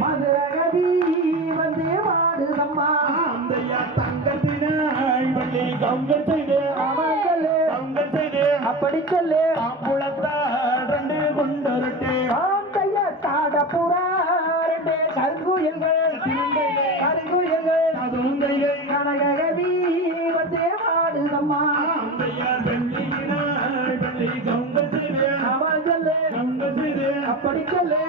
மதுரகவி வந்து பாடுதம்மா ஆமாஞ்சல் அப்படி சொல்லு. ஆம் கையார் காடப்புறா ரெண்டு கருங்குயில்கள் கருங்குயில்கள். வந்து ஆமாஞ்சல் அப்படி சொல்லு.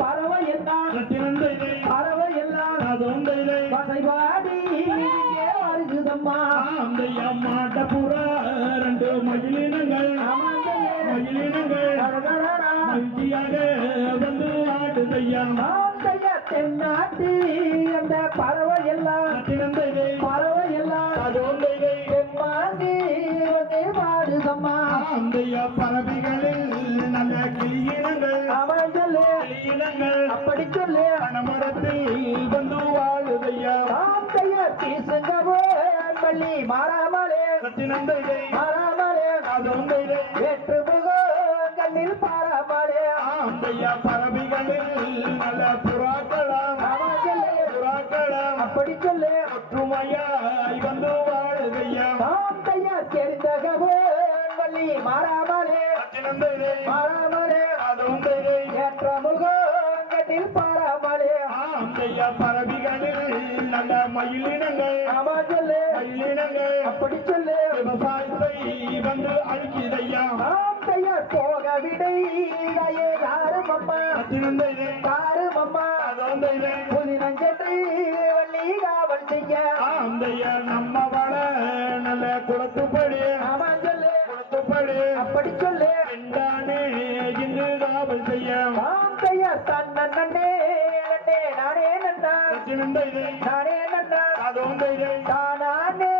பறவை எல்லாம் பறவை எல்லாம் வசைபாடி வருகுதம்மா மாட்டப்புறா ரெண்டு மகிழினங்கள் மகிழினங்கள் கடகடடா. மகிழ்ச்சியாக வந்து ஆடுதையா. தென்னாட்டி. அந்த பறவை எல்லாம் அந்தைய பறவைகளில் நல்ல கிளியினங்கள் அவன் சொல்லு கிளியினங்கள் அப்படி சொல்லு. பனமரத்தில் வந்து வாழுதையா. ஆம் கையார் கீசுங்கவோ பள்ளி மாறாமலே திறந்தைதை மாறாமலே. அதோந்தைதை ஏற்று முகோ கண்ணில் பாராமலே. அந்தைய பறவைகளில் நல்ல புறாக்களம். அவன் சொல்லு புறாக்களம். அப்படி சொல்லு. ஒற்றுமையாய் வந்து வாழுதையா. கையார் தெரிந்தகவோ பள்ளி மாறாமலே மாறாமலே ஏற்ற முகோ கண்ணில் பாராமலே பறவைகளில் நல்ல மயிலினங்கள். சொல்லு. மயிலினங்கள். அப்படி சொல்லு. விவசாயத்தை வந்து அழிக்குதையா கையார் போக விடை. தாயே யாரும் அம்மா. யாரும் அம்மா. புதினஞ்சென்று வள்ளி காவல் செய்ய. நம்ம வள நல்ல குளத்துப்படி திறந்தைதை நானே நன்னா அதோந்தைதை தானே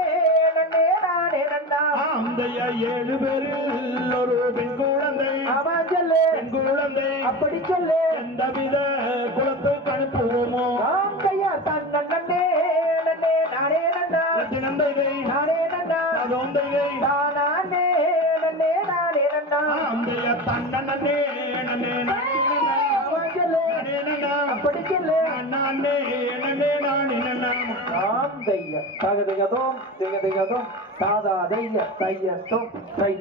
நன்னே நானே நன்னா அந்தைய ஏழு பேரில் ஒரு பெண் குழந்தை. அவன் சொல்லு பெண் குழந்தை. அப்படி சொல்லு எந்தவித குளத்துக்கு அனுப்புவோமோ? ஆம் கையார் தன்ன நன்னே நன்னே நானே நன்னா திறந்தைதை நானே நன்னா அதோந்தைதை தானே நன்னே நானே நன்னா அந்தைய தன்னே நன்னே சொல்லு நானே நன்னே நானே நன்னா தாம் தைய தகதையதோம் திகதையதோம் தாதா தைய தையத்தோம் தை.